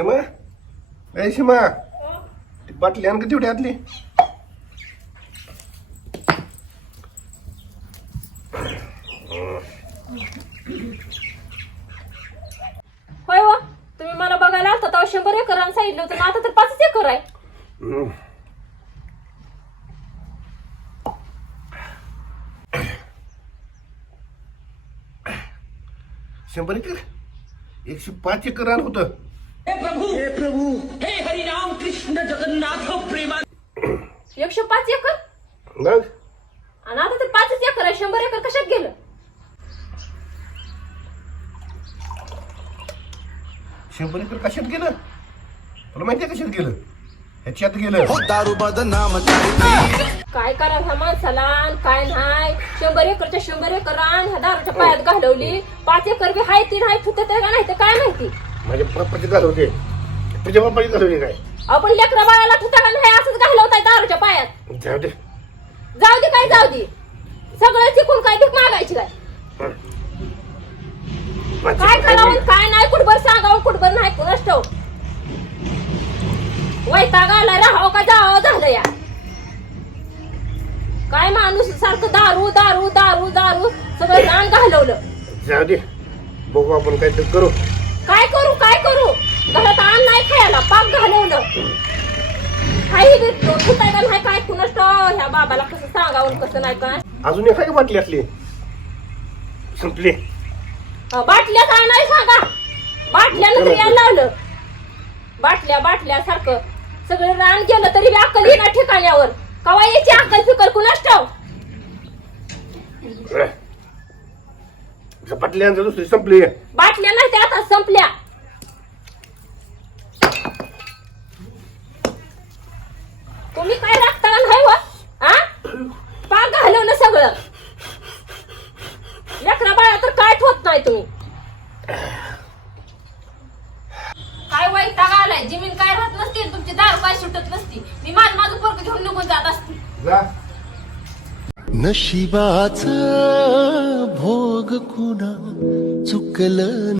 क्षमा ए क्षमा ती बाटली आण का तेवढी आतली. होय हो तुम्ही मला बघायला आलता तेव्हा शंभर एकर आणि सांगितलं होतं आता तर पाचच एकर आहे. हम्म. शंभर एकर? एकशे पाच एकर रान होतं. हे प्रभु! हे प्रभु! हे हरि राम कृष्ण जगन्नाथ प्रेमा एकशे पाच एकर? मग? आणि आता तर पाचच एकर आहे. शंभर एकर कशात गेलं? शंभर एकर कशात गेलं? तुला माहिती आहे कशात गेलं? ह्याच्यात गेलं. दारू बदनाम काय करा ह्या माणसाला आणि काय नाही? शंभर एकरच्या शंभर एकर रान ह्या दारूच्या पायात घालवली. पाच एकर बी हाय ती नाही ठुते का नाही ते काय माहिती? माझ्या बाप्पाची घालवते तुझ्या बाप्पाची घालवते काय? आपण लेकरा बाळाला ठुता का नाही असंच घालवताय दारूच्या पायात. जाऊ दे. जाऊ दे काय जाऊ दे. सगळं चिकून काय भीक मागायची काय? काय करावं काय नाही कुठभर सांगावं कुठभर नाही कुणाच ठेव वैताग आला राहावं का जावं झालं या? काय माणूस सारखं दारू दारू दारू दारू सगळं रान घालवलं. जाऊ दे. बघू आपण काहीतरी करू. काय करू काय करू? घरात आण नाही खायला पाक घालवलं. काही का नाही काय कुणाच ह्या बाबाला कसं सांगावं कसं नाही काय? अजून बाटली असली संपली. बाटल्या काय नाही सांगा. बाटल्यानं तरी यायला लावलं. बाटल्या बाटल्या सारखं सगळं रान गेलं तरी अक्कल येणार ठिकाण्यावर. कवा याची अक्कल फिकल कुणाच आणतो दुसरी संपली. बाटल्या नाही त्या आता संपल्या. तुम्ही काय राखता नाही व आ? पाक घालवलं सगळं. लेकरा बाळा तर काय ठोत नाही तुम्ही? काय वैताग आलाय? जमीन काय राहत नसते तुमची दारू काय सुटत नसती. मी मान माझं पोरग घेऊन निघून जात असते. जा. नशिबाच भोग कुणा चुकलं